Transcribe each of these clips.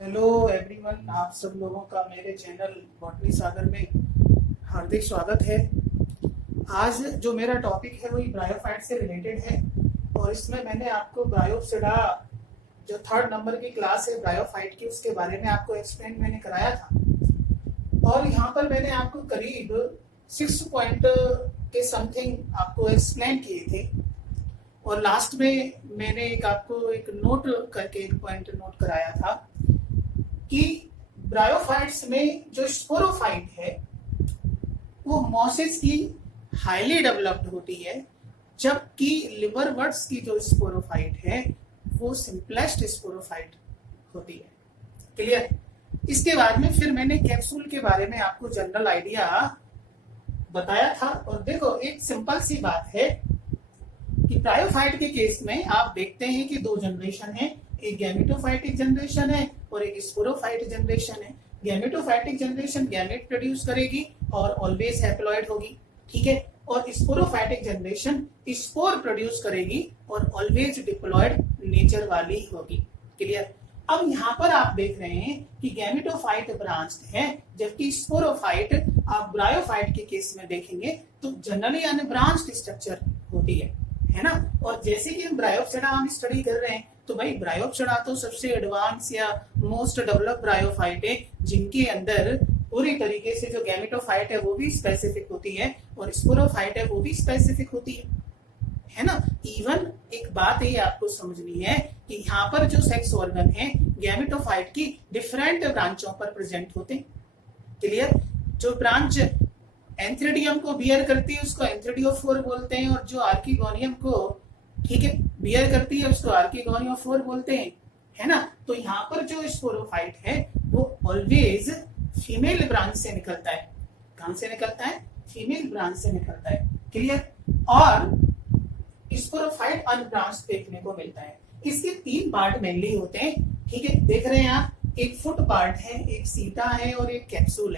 Hello everyone, आप सब लोगों का मेरे चैनल बॉटनी सागर में हार्दिक स्वागत है। आज जो मेरा टॉपिक है वही ब्रायोफाइट से रिलेटेड है और इसमें मैंने आपको ब्रायोप्सिडा जो 3rd नंबर की क्लास है ब्रायोफाइट की, उसके बारे में आपको एक्सप्लेन मैंने कराया था और यहाँ पर मैंने आपको करीब 6 पॉइंट के समथिंग आपको एक्सप्लेन किए थे और लास्ट में मैंने आपको एक नोट करके एक पॉइंट नोट कराया था कि ब्रायोफाइट्स में जो स्पोरोफाइट है वो मॉसेस की हाईली डेवलप्ड होती है, जबकि लिवरवर्ट्स की जो स्पोरोफाइट है वो सिंपलेस्ट स्पोरोफाइट होती है। क्लियर? इसके बाद में फिर मैंने कैप्सूल के बारे में आपको जनरल आइडिया बताया था और देखो एक सिंपल सी बात है कि ब्रायोफाइट के केस में आप देखते हैं कि 2 जनरेशन है, एक गैमेटोफाइटिक जनरेशन है और एक स्पोरोफाइट जनरेशन है। गैमेटोफाइटिक जनरेशन गैमेट प्रोड्यूस करेगी और ऑलवेज हैप्लॉइड होगी, ठीक है, और स्पोरोफाइटिक जनरेशन स्पोर प्रोड्यूस करेगी और ऑलवेज डिप्लॉयड नेचर वाली होगी। क्लियर? अब यहाँ पर आप देख रहे हैं कि गैमेटोफाइट ब्रांच्ड है, जबकि स्पोरोफाइट आप ब्रायोफाइट के केस में देखेंगे तो जनरली अनब्रांच्ड स्ट्रक्चर होती है ना। और जैसे कि हम ब्रायोप्सिडा हम स्टडी कर रहे हैं तो भाई ब्रायोप्सिडा तो सबसे एडवांस या मोस्ट डेवलप ब्रायोफाइट है, जिनके अंदर पूरी तरीके से जो गैमेटोफाइट है वो भी स्पेसिफिक होती है और स्पोरोफाइट है वो भी स्पेसिफिक होती है ना। इवन एक बात ये आपको समझनी है कि यहाँ पर जो सेक्स ऑर्गन है गैमेटोफाइट की डिफरेंट ब्रांचों पर प्रेजेंट होते हैं। क्लियर? जो ब्रांच एंथ्रेडियम को बियर करती है उसको एंथ्रेडियोफोर बोलते हैं और जो आर्किगोनियम को, ठीक है, बियर करती है उसको आर्किगोनियोफोर बोलते हैं, है ना। तो यहाँ पर जो स्पोरोफाइट है वो ऑलवेज फीमेल ब्रांच से निकलता है। कहां से निकलता है? फीमेल ब्रांच से निकलता है। क्लियर? और स्पोरोफाइट अनब्रांच देखने को मिलता है। इसके 3 पार्ट मेनली होते हैं, ठीक है, देख रहे हैं आप, एक फुट पार्ट है, एक सीटा है और एक कैप्सूल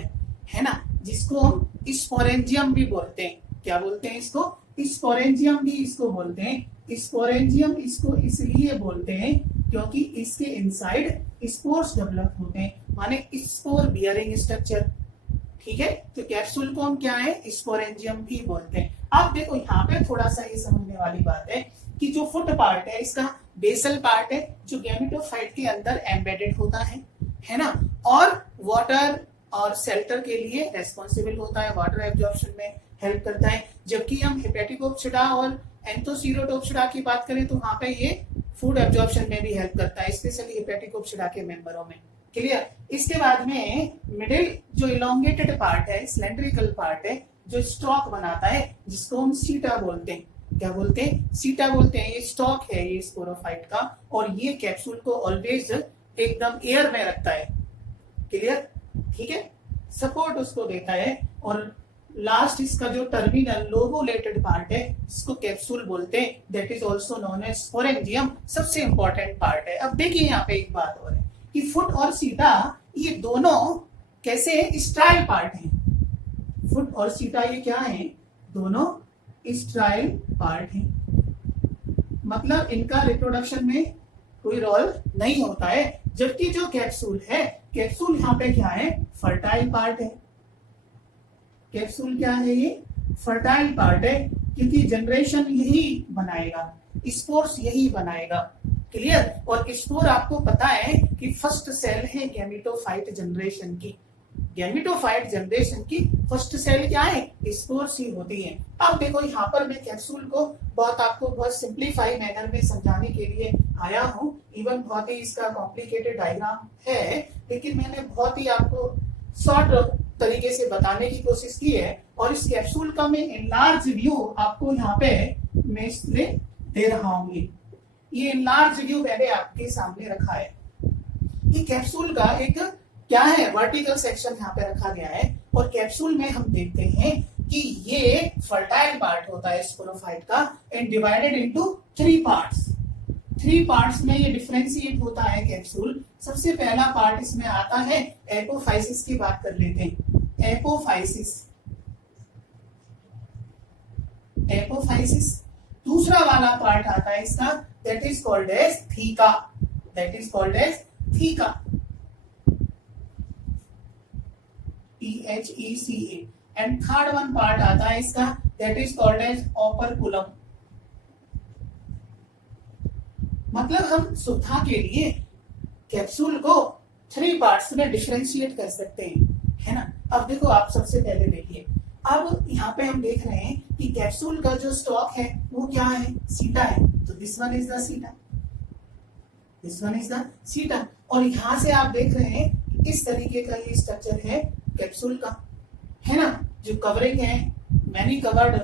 है ना, जिसको हम स्पोरेंजियम भी बोलते हैं। क्या बोलते हैं इसको? स्पोरेंजियम भी इसको बोलते हैं। स्पोरेंजियम इसको इसलिए बोलते हैं क्योंकि इसके इनसाइड स्पोर्स डेवलप होते हैं, माने स्पोर बियरिंग स्ट्रक्चर, ठीक है। तो कैप्सूल को हम क्या है? स्पोरेंजियम भी बोलते हैं। अब देखो यहाँ पे थोड़ा सा ये समझने वाली बात है कि जो फुट पार्ट है इसका बेसल पार्ट है जो गैमेटोफाइट के अंदर एम्बेडेड होता है ना, और वाटर और शेल्टर के लिए रेस्पॉन्सिबल होता है, वाटर एब्जॉर्प्शन में हेल्प करता है। जबकि हम हेपेटिकोप्सिडा और एंथोसीरोटोप्सिडा की बात करें तो वहां पे ये फूड एब्जॉर्प्शन में भी हेल्प करता है, स्पेशली हेपेटिकोप्सिडा के मेंबरों में। क्लियर? इसके बाद में मिडिल जो इलोंगेटेड पार्ट है, सिलेंड्रिकल पार्ट है, जो स्टॉक बनाता है, जिसको हम सीटा बोलते हैं। क्या बोलते हैं? सीटा बोलते हैं। ये स्टॉक है ये स्पोरोफाइट का और ये कैप्सूल को ऑलवेज एकदम एयर में रखता है। क्लियर? ठीक है, सपोर्ट उसको देता है। और लास्ट इसका जो टर्मिनल लोबोलेटेड पार्ट है इसको कैप्सूल बोलते हैं, that is also known as sporangium, सबसे इंपॉर्टेंट पार्ट है। अब देखिए यहाँ पे एक बात और है कि फुट और सीटा ये दोनों कैसे स्ट्राइल पार्ट हैं। फुट और सीटा ये क्या है? दोनों स्ट्राइल पार्ट हैं, मतलब इनका रिप्रोडक्शन में कोई रोल नहीं होता है। जबकि जो कैप्सूल है, कैप्सूल यहाँ पे क्या है? फर्टाइल पार्ट है। कैप्सूल क्या है? ये फर्टाइल पार्ट है क्योंकि जनरेशन यही बनाएगा, स्पोर्स यही बनाएगा। क्लियर? और स्पोर आपको पता है कि फर्स्ट सेल है गैमेटोफाइट जनरेशन की। गैमेटोफाइट जनरेशन की फर्स्ट सेल क्या है? स्पोर्स ही होती है। अब देखो यहाँ पर मैं कैप्सूल को आपको बहुत सिंप्लीफाई मैनर में समझाने के लिए आया हूँ। इवन बहुत ही इसका कॉम्प्लिकेटेड डायग्राम है, लेकिन मैंने बहुत ही आपको शॉर्ट तरीके से बताने की कोशिश की है। और इस कैप्सूल का मैं एनलार्ज व्यू आपको यहाँ पे मैं इसमें दे रहा हूँ। ये एनलार्ज व्यू मैंने आपके सामने रखा है। ये कैप्सूल का एक क्या है? वर्टिकल सेक्शन यहाँ पे रखा गया है और कैप्सूल में हम देखते हैं कि ये फर्टाइल पार्ट होता है स्पोरोफाइट का and divided into 3 parts. 3 parts में ये डिफरेंशिएट होता है कैप्सूल। सबसे पहला पार्ट इसमें आता है एपोफाइसिस की बात कर लेते हैं। Apophysis, apophysis. दूसरा वाला पार्ट आता है इसका, that is called as theca, that is called as theca. THECA। And third one part आता है इसका, that is called as operculum. मतलब हम सुविधा के लिए कैप्सूल को 3 पार्ट्स में डिफरेंशिएट कर सकते हैं, है ना। अब देखो, आप सबसे पहले देखिए, अब यहाँ पे हम देख रहे हैं कि कैप्सूल का जो स्टॉक है वो क्या है, सीटा है। तो दिस वन इज द सीटा, दिस वन इज द सीटा। और यहाँ से आप देख रहे हैं इस तरीके का ये स्ट्रक्चर है कैप्सूल का, है ना। जो कवरिंग है, मैनी कवर्ड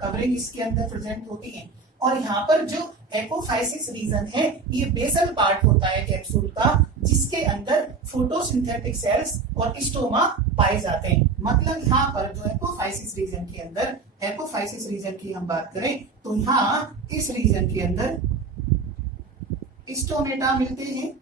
कवरिंग इसके अंदर प्रेजेंट होती है। और यहाँ पर जो एपोफाइसिस रीजन है, ये बेसल पार्ट होता है कैप्सूल का, जिसके अंदर फोटोसिंथेटिक सेल्स और स्टोमा पाए जाते हैं। मतलब यहाँ पर जो एपोफाइसिस रीजन के अंदर, एपोफाइसिस रीजन की हम बात करें तो यहाँ इस रीजन के अंदर स्टोमेटा मिलते हैं,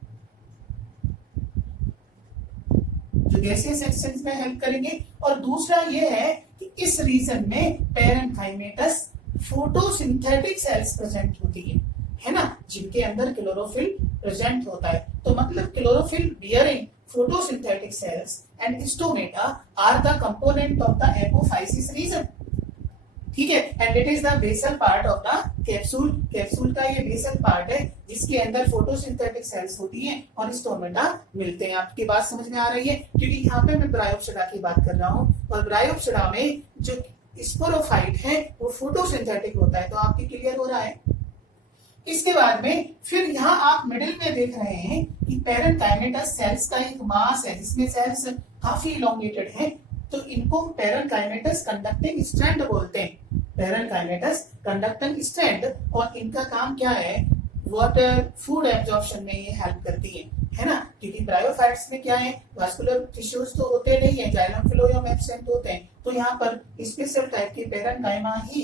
जो गैसियस एक्सचेंज में हेल्प करेंगे। और दूसरा ये है कि इस रीजन में पैरेन्काइमेटस फोटोसिंथेटिक सेल्स प्रेजेंट होती है ना, जिनके अंदर क्लोरोफिल प्रेजेंट होता है। तो मतलब chlorophyll bearing photosynthetic cells and stomata are the component of the apophysis region, ठीक है। And it is the basal part of the capsule. Capsule का ये बेसल पार्ट है जिसके अंदर फोटोसिंथेटिक सेल्स होती हैं और स्टोमेटा मिलते हैं। आपकी बात समझ में आ रही है, क्योंकि यहाँ पे मैं ब्रायोप्सिडा की बात कर रहा हूँ, और ब्रायोप्सिडा में जो स्पोरोफाइट है वो फोटोसिंथेटिक होता है। तो आपकी क्लियर हो रहा है। इसके बाद में फिर यहाँ आप मिडिल में देख रहे हैं कि पैरेन्काइमेटस सेल्स का एक मास है जिसमें सेल्स काफी इलोंगेटेड हैं, तो इनको पैरेन्काइमेटस कंडक्टिंग स्ट्रैंड बोलते हैं। पैरेन्काइमेटस कंडक्टिंग स्ट्रैंड, और इनका काम क्या है, वाटर फूड एब्जॉर्प्शन में ये हेल्प करती है ना। क्योंकि ब्रायोफाइट्स में क्या है, वास्कुलर टिश्यूज तो होते नहीं है, जाइलम फ्लोएम एब्सेंट होते हैं। तो यहाँ पर स्पेशल टाइप की पैरेन्काइमा ही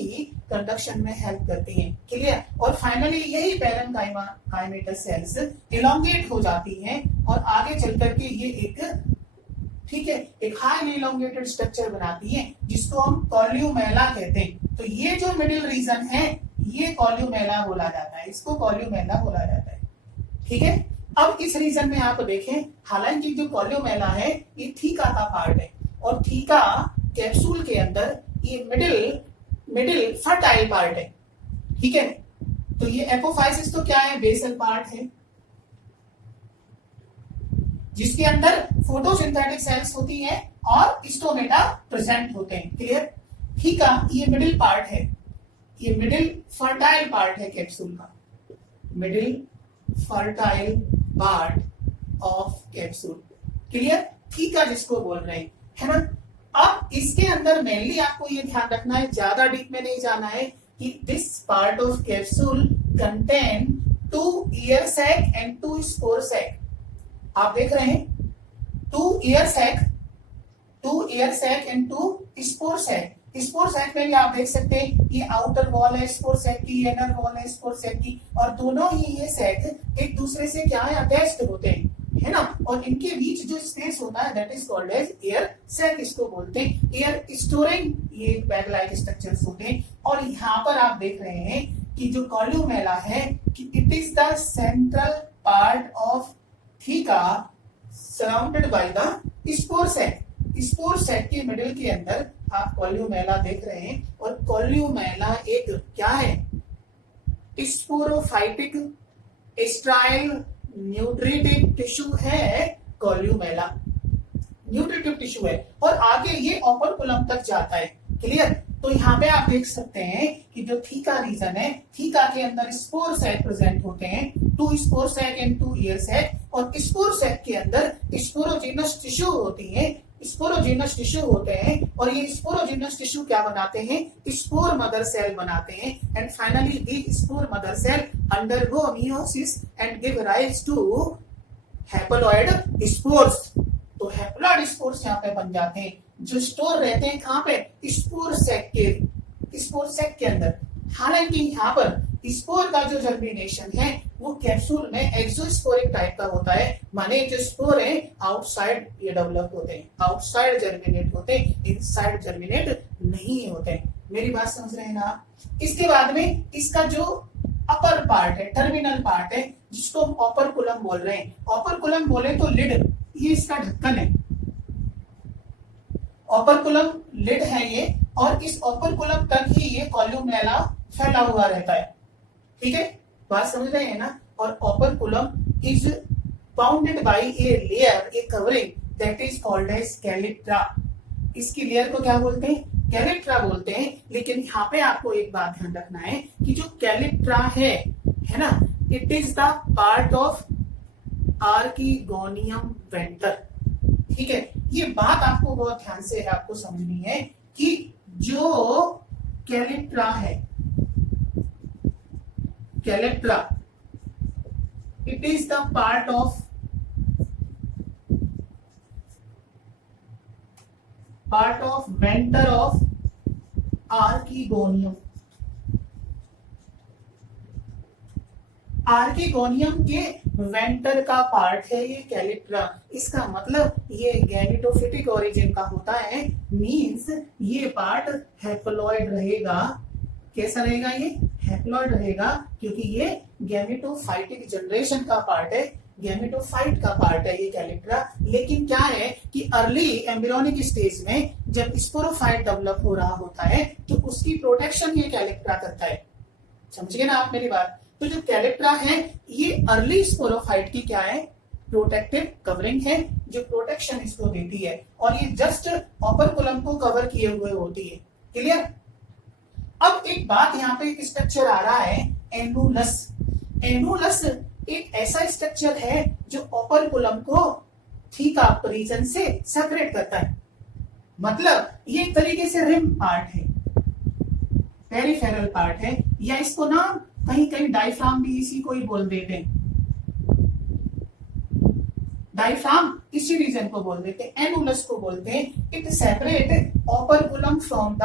कंडक्शन में हेल्प करती है, क्लियर। और फाइनली यही पैरेन्काइमेटस सेल्स इलोंगेट हो जाती हैं और आगे चल करके ये एक, ठीक है, एक हाईली इलोंगेटेड स्ट्रक्चर बनाती है जिसको हम कॉल्यूमेला कहते हैं। तो ये जो मिडिल रीजन है ये कॉल्यूमेला बोला जाता है, इसको कॉल्यूमेला बोला जाता है, ठीक है। अब इस रीजन में आप देखें, हालांकि जो कॉल्यूमेला है ये थीका का पार्ट है, और थीका कैप्सूल के अंदर ये मिडिल फर्टाइल पार्ट है, ठीक है। तो ये एपोफाइसिस तो क्या है, बेसल पार्ट है जिसके अंदर फोटोसिंथेटिक सेल्स होती हैं और स्टोमेटा प्रेजेंट होते हैं, क्लियर। थीका ये मिडिल पार्ट है, ये मिडिल फर्टाइल पार्ट है कैप्सूल का, middle fertile part of capsule, clear. Theca जिसको बोल रहे हैं, है ना। अब इसके अंदर मेनली आपको ये ध्यान रखना है, ज्यादा डीप में नहीं जाना है, कि this part of capsule contain 2 air sac and 2 spore sac. आप देख रहे हैं 2 air sac and 2 spore sac. Spore sac में भी आप देख सकते हैं ये आउटर वॉल है स्पोर सैक की, इनर वॉल है स्पोर सैक की, और दोनों ही ये सैक एक दूसरे से क्या है, अटैच्ड होते हैं, है ना। और इनके बीच जो स्पेस होता है that is called as air sac, इसको बोलते हैं। एयर स्टोरिंग ये बैग लाइक स्ट्रक्चर्स होते हैं। और यहाँ पर आप देख रहे हैं कि जो कॉल्यूमेला है कि it is the central part of theca surrounded by the spore sac. Spore sac के मिडिल के अंदर आप कॉल्यूमेला देख रहे हैं, और कॉल्यूमेला एक क्या है, स्पोरोफाइटिक स्टाइल न्यूट्रिटिव टिश्यू है। कॉल्यूमेला न्यूट्रिटिव टिश्यू है, और आगे ये ओपरकुलम तक जाता है, क्लियर। तो यहाँ पे आप देख सकते हैं कि जो थीका रीजन है, थीका के अंदर स्पोर सैक प्रेजेंट होते हैं, 2 spore sac and 2 air sac. और स्पोर सैक के अंदर स्पोरोजिनस टिश्यू होती है, स्पोरोजिनस टिश्यू होते हैं, और ये स्पोरोजिनस टिश्यू क्या बनाते हैं, स्पोर मदर सेल बनाते हैं। And finally the spore mother cell undergo meiosis and give rise to haploid spores. तो हैप्लॉइड स्पोर्स यहाँ पे बन जाते हैं, जो स्टोर रहते हैं कहाँ पे, स्पोर सैक के अंदर। हालांकि यहाँ पर स्पोर का जो जर्मिनेशन है वो कैप्सूल में एक्सोस्पोरिक टाइप का होता है, माने जो स्पोर है आउटसाइड ये डेवलप होते हैं, आउटसाइड जर्मिनेट होते हैं, इनसाइड जर्मिनेट नहीं होते। मेरी बात समझ रहे हैं ना आप। इसके बाद में इसका जो अपर पार्ट है, टर्मिनल पार्ट है, जिसको हम ओपरकुलम बोल रहे हैं। ओपरकुलम बोले तो लिड, ये इसका ढक्कन है, ओपर्कुलम लिड है ये, और इस ओपर्कुलम तक ही ये कॉल्यूमेला फैला हुआ रहता है। ठीक है, बात समझ रहे हैं ना। और operculum is bounded by a layer, a covering that is called as calyptra. इसकी लेयर को क्या बोलते हैं? कैलिट्रा बोलते हैं। लेकिन यहाँ पे आपको एक बात ध्यान रखना है कि जो कैलिट्रा है ना, it is the part of archegonium venter. ठीक है, ये बात आपको बहुत ध्यान से आपको समझनी है कि जो कैलिट्रा है, calyptra it is the part of venter of archegonium. Archegonium के वेंटर का पार्ट है ये कैलिट्रा। इसका मतलब ये गैमेटोफिटिक ओरिजिन का होता है, मींस ये पार्ट हैप्लॉइड रहेगा। कैसा रहेगा? ये हैप्लॉइड रहेगा, क्योंकि ये गैमेटोफाइटिक जनरेशन का पार्ट है, गैमेटोफाइट का पार्ट है ये कैलिट्रा। लेकिन क्या है कि अर्ली एम्ब्रियोनिक स्टेज में जब स्पोरोफाइट डेवलप हो रहा होता है तो उसकी प्रोटेक्शन ये कैलिट्रा करता है। समझ गए ना आप मेरी बात? तो जो कैलिट्रा है ये अर्ली स्पोरोफाइट की क्या है? प्रोटेक्टिव कवरिंग है, जो प्रोटेक्शन इसको देती है, और ये जस्ट ओपर्कुलम को कवर किए हुए होती है। क्लियर? अब एक बात यहाँ पे एक स्ट्रक्चर आ रहा है, एनुलस। एनुलस एक ऐसा स्ट्रक्चर है जो ओपर्कुलम को थीका रीजन से सेपरेट करता है। मतलब ये एक तरीके से रिम पार्ट है, पेरिफेरल पार्ट है, या इसको ना कहीं कहीं डायफ्राम भी इसी को ही बोल देते हैं। डायफ्राम इसी रीजन को बोल देते हैं, एनुलस को बोलते हैं। It separate operculum from the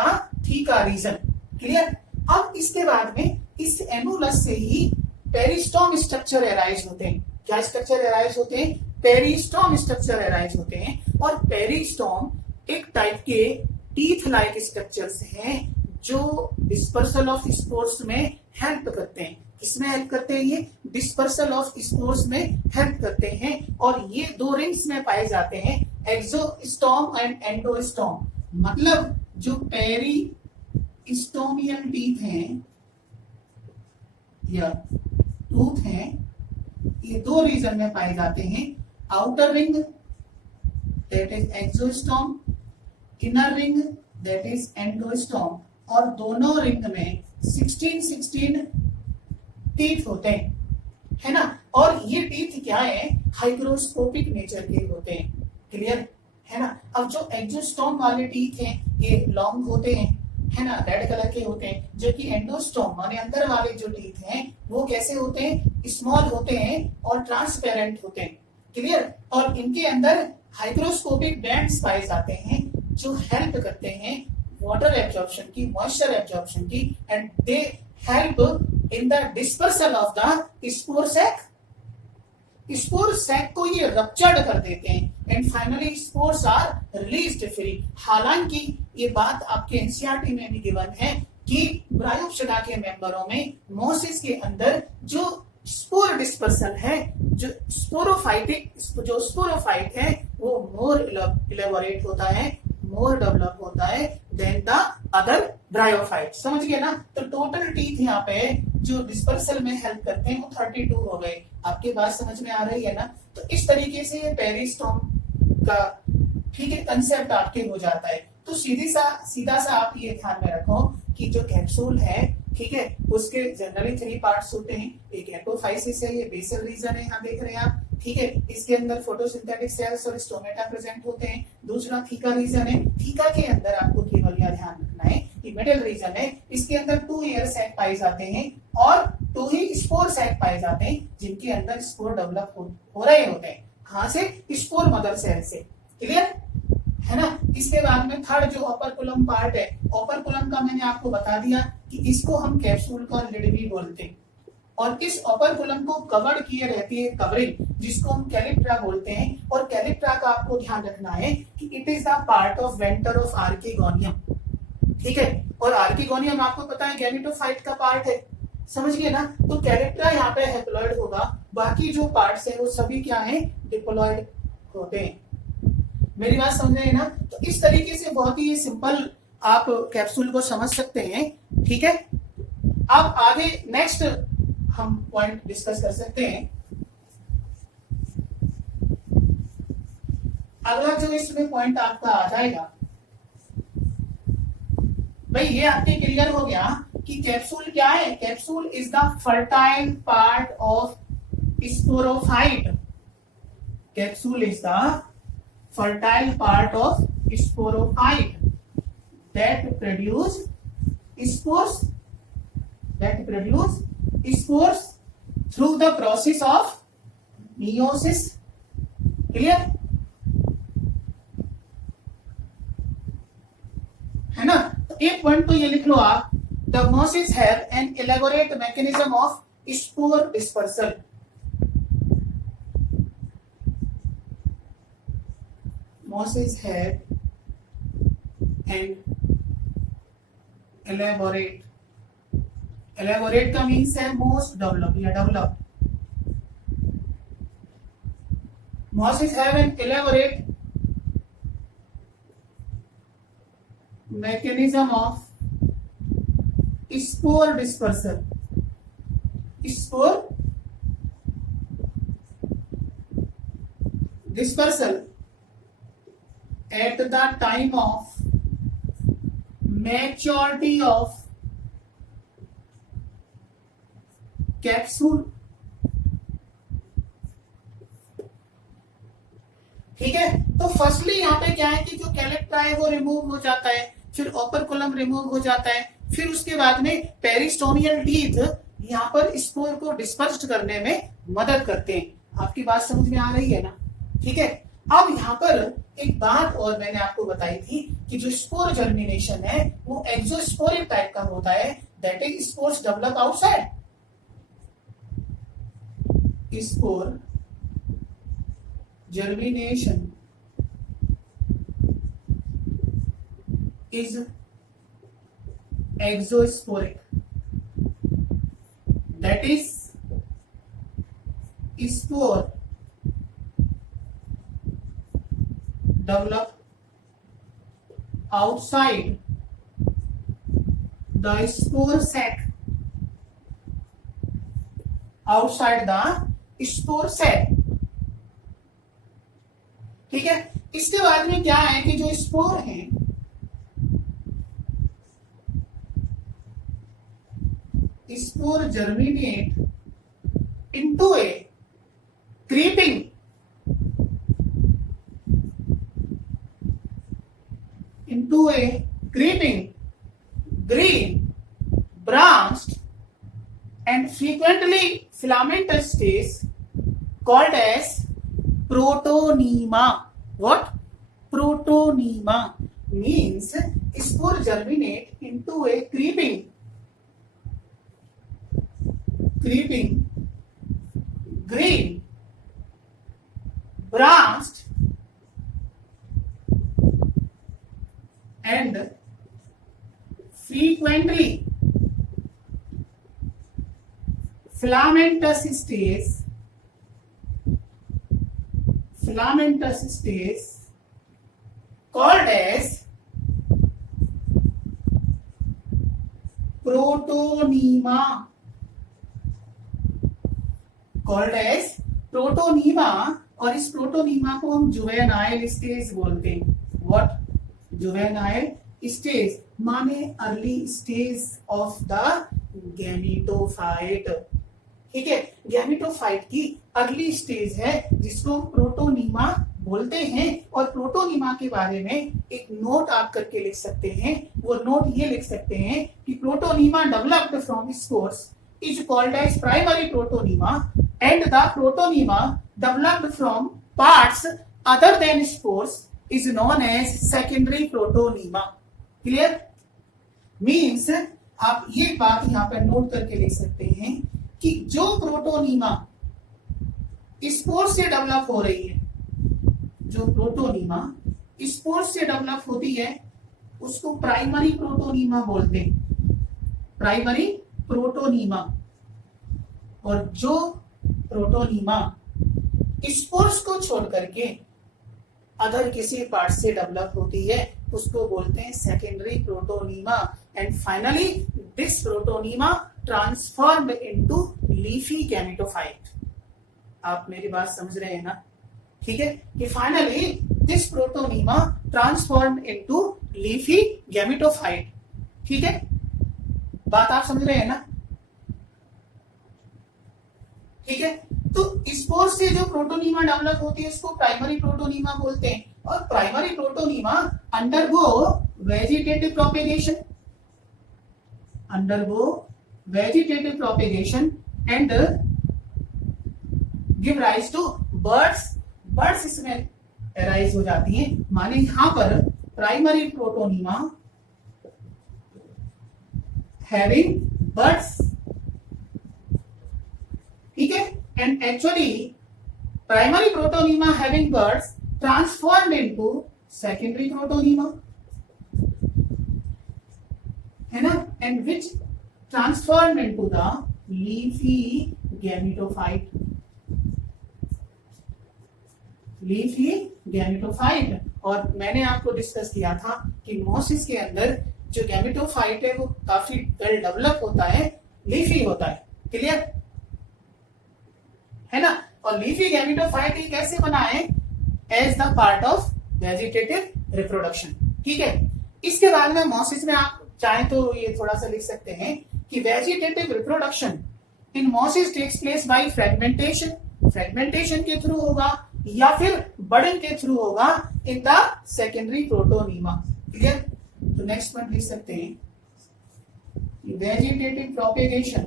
theca region. Clear? अब इसके बाद में इस एनुलस से ही पेरिस्टॉम स्ट्रक्चर एराइज होते हैं। क्या स्ट्रक्चर एराइज होते हैं? पेरिस्टॉम स्ट्रक्चर एराइज होते हैं। और पेरिस्टॉम एक टाइप के टीथ लाइक स्ट्रक्चर्स हैं जो डिस्पर्सल ऑफ स्पोर्स में हेल्प करते हैं। किसमें हेल्प करते हैं? ये डिस्पर्सल ऑफ स्पोर्स में हेल्प करते हैं। और ये दो रिंग्स में पाए जाते हैं, एक्सोस्टॉम एंड एंडोस्टॉम। मतलब जो पेरिस्टोमियल टीथ हैं या टूथ हैं, ये दो रीजन में पाए जाते हैं। Outer ring that is exostome, inner ring that is endostome. और दोनों रिंग में 16 टीथ होते हैं, है ना। और ये टीथ क्या है? हाइग्रोस्कोपिक नेचर के होते हैं। क्लियर है ना। अब जो एक्सोस्टॉम वाले टीथ हैं ये लॉन्ग होते हैं, है ना, रेड कलर के होते हैं। जो कि एंडोस्टॉम माने अंदर वाले जो टीथ हैं वो कैसे होते हैं? स्मॉल होते हैं और ट्रांसपेरेंट होते हैं। क्लियर? और इनके अंदर हाइग्रोस्कोपिक बैंड्स पाए जाते हैं जो हेल्प करते हैं वाटर एब्जॉर्प्शन की, मॉइस्चर एब्जॉर्प्शन की, and they help in the dispersal of the spore sac. Spore sac को ये रप्चर्ड कर देते हैं and finally spores are released free. हालांकि ये बात आपके एनसीईआरटी में भी गिवन है कि ब्रायोप्सिडा के मेंबरों में मोसिस के अंदर जो स्पोर डिस्पर्सल है, जो स्पोरोफाइट है वो मोर इलेबोरेट होता है, मोर डेवलप होता है देन द अदर ब्रायोफाइट। समझ गए ना। तो टोटल टीथ यहाँ पे जो डिस्पर्सल में हेल्प करते हैं वो 32 हो गए। आपकी बात समझ में आ रही है ना। तो इस तरीके से ये पेरिस्टॉम का ठीक है कंसेप्ट आपके हो जाता है। तो सीधा सा आप ये ध्यान में रखो कि जो कैप्सूल है, ठीक है, उसके जनरली 3 पार्ट्स होते हैं। एक एपोफाइसिस है, ये बेसल रीजन है, यहाँ देख रहे हैं आप, ठीक है। इसके अंदर फोटोसिंथेटिक सेल्स और स्टोमेटा प्रेजेंट होते हैं। दूसरा थीका रीजन है। थीका के अंदर आपको केवल यह ध्यान रखना है कि मिडिल रीजन है, इसके अंदर 2 एयर सैक पाए जाते हैं और 2 ही स्पोर सैक पाए जाते हैं जिनके अंदर स्पोर डेवलप हो रहे होते हैं। कहां से? स्पोर मदर सेल से। क्लियर है ना। इसके बाद में थर्ड जो ओपर्कुलम पार्ट है, ओपर्कुलम का मैंने आपको बता दिया कि इसको हम कैप्सूल का लिड भी बोलते हैं। और इस ओपर्कुलम को कवर किए रहती है कवरिंग, जिसको हम कैलिट्रा बोलते हैं। और कैलिट्रा का आपको ध्यान रखना है कि it is the part of venter of archegonium. ठीक है। और आर्किगोनियम आपको पता है गैमेटोफाइट का पार्ट है। समझ गए ना। तो कैलिट्रा यहाँ पे हैप्लॉइड होगा, बाकी जो पार्ट्स हैं वो सभी क्या हैं? डिप्लॉइड होते हैं। मेरी बात समझ रहे हैं ना? तो इस तरीके से बहुत ही सिंपल आप कैप्सूल को समझ सकते हैं। ठीक है, अब आगे नेक्स्ट हम पॉइंट डिस्कस कर सकते हैं। अगला जो इसमें पॉइंट आपका आ जाएगा, भाई ये आपके क्लियर हो गया कि कैप्सूल क्या है। Capsule is the fertile part of sporophyte. Capsule is the fertile part of sporophyte that produce spores through the process of meiosis. Clear है ना? तो एक पॉइंट तो ये लिख लो आप, the mosses have an elaborate mechanism of spore dispersal. Mosses have an elaborate का means है most developed या developed. Mosses have an elaborate mechanism of spore dispersal. Spore dispersal at the time of maturity of capsule. ठीक है, तो firstly यहाँ पे क्या है कि जो कैलेक्ट्रा है वो रिमूव हो जाता है, फिर ओपरकुलम रिमूव हो जाता है, फिर उसके बाद में पेरिस्टोनियल टीथ यहाँ पर स्पोर को डिस्पर्स्ड करने में मदद करते हैं। आपकी बात समझ में आ रही है ना? ठीक है, अब यहाँ पर एक बात और मैंने आपको बताई थी कि जो स्पोर जर्मिनेशन है वो एक्सोस्पोरिक टाइप का होता है, that is spores develop outside. Spore germination is exosporic, that is spore develop outside the spore sac, outside the spore sac. ठीक है, इसके बाद में क्या है कि जो स्पोर है spore germinate into A creeping green branched and frequently filamentous stage called as protonema. What? Protonema means spore germinate into a creeping green branched and frequently filamentous stage called as protonema. और इस protonema को हम juvenile stage बोलते हैं. What? Juvenile stage माने early stage of the gametophyte. ठीक है, gametophyte की अर्ली स्टेज है जिसको हम प्रोटोनीमा बोलते हैं. और प्रोटोनीमा के बारे में एक नोट आप करके लिख सकते हैं. वो नोट ये लिख सकते हैं कि protonema developed from spores is called as primary protonema and the protonema developed from parts other than spores is known as secondary protonema. Clear? Means आप ये बात यहाँ पर नोट करके लिख सकते हैं कि जो प्रोटोनीमा स्पोर्स से डेवलप हो रही है, जो प्रोटोनीमा स्पोर्स से डेवलप होती है उसको प्राइमरी प्रोटोनीमा बोलते हैं. Primary protonema. और जो प्रोटोनीमा स्पोर्स को छोड़ करके अदर किसी पार्ट से डेवलप होती है उसको बोलते हैं secondary protonema. And finally this protonema transform into leafy gametophyte. आप मेरी बात समझ रहे हैं ना? ठीक है कि finally this protonema transform into leafy gametophyte. ठीक है, बात आप समझ रहे हैं ना? ठीक है, तो स्पोर से जो प्रोटोनीमा डेवलप होती है उसको प्राइमरी प्रोटोनीमा बोलते हैं। और primary protonema undergo vegetative propagation and give rise to buds इसमें अराइज हो जाती है। माने यहां पर प्राइमरी प्रोटोनीमा हैविंग बर्ड्स, ठीक है, and actually primary protonema having birds transformed into secondary protonema, है ना, and which transformed into the leafy gametophyte. और मैंने आपको डिस्कस किया था कि मोसिस के अंदर जो गैमेटोफाइट है वो काफी वेल डेवलप होता है, लीफी होता है। क्लियर है ना? और लीफी गैमेटोफाइट ही कैसे बना है? As the part of vegetative reproduction. ठीक है, इसके बाद में मोसिस में आप चाहें तो ये थोड़ा सा लिख सकते हैं कि vegetative reproduction in mosses takes place by fragmentation के थ्रू होगा या फिर बर्डिंग के थ्रू होगा in the secondary protonema. Clear? तो नेक्स्ट पॉइंट लिख सकते हैं vegetative propagation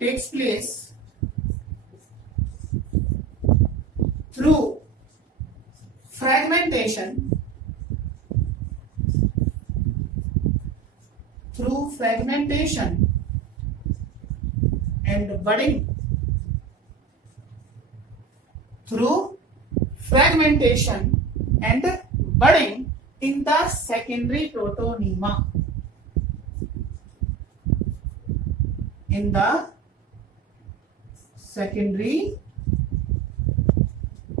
takes place through fragmentation and budding in the secondary protonema, secondary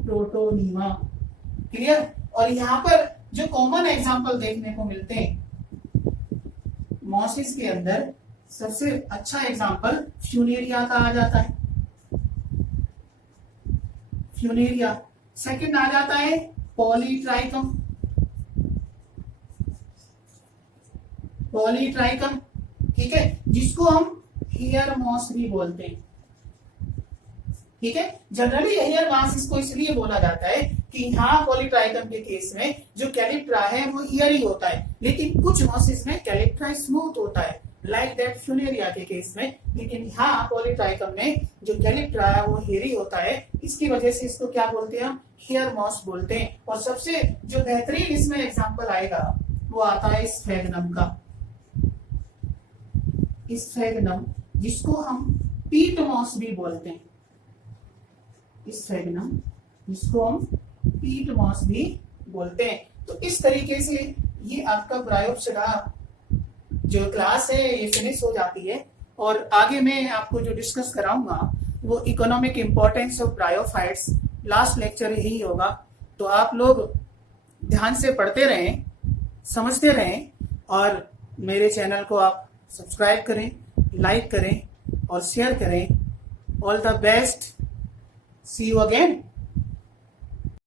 protonema. Clear? और यहां पर जो कॉमन एग्जांपल देखने को मिलते हैं मोसिस के अंदर, सबसे अच्छा एग्जांपल फ्यूनेरिया का आ जाता है। फ्यूनेरिया। सेकंड आ जाता है पॉलीट्राइकम। ठीक है, जिसको हम हेयर मॉस भी बोलते हैं। ठीक है, जनरली हेयर मास इसको इसलिए बोला जाता है कि यहाँ पॉलीट्राइकम के केस में जो कैलिप्ट्रा है वो हेयरी होता है, लेकिन कुछ मॉसिस में कैलिप्ट्रा स्मूथ होता है, लाइक दैट फ्यूनेरिया के केस में। लेकिन यहाँ पॉलीट्राइकम में जो कैलिप्ट्रा है वो हेयरी होता है, इसकी वजह से इसको क्या बोलते हैं हम? हेयर मॉस बोलते हैं। और सबसे जो बेहतरीन इसमें एग्जाम्पल आएगा वो आता है स्फेगनम का। स्फेगनम जिसको हम पीट मॉस भी बोलते हैं। स्फेगनम जिसको हम पीट मॉस भी बोलते हैं। तो इस तरीके से ये आपका ब्रायोप्सिरा जो क्लास है ये फिनिश हो जाती है। और आगे मैं आपको जो डिस्कस कराऊंगा वो economic importance of bryophytes, last lecture यही होगा। तो आप लोग ध्यान से पढ़ते रहें, समझते रहें, और मेरे चैनल को आप सब्सक्राइब करें, लाइक करें और शेयर करें। All the best, see you again.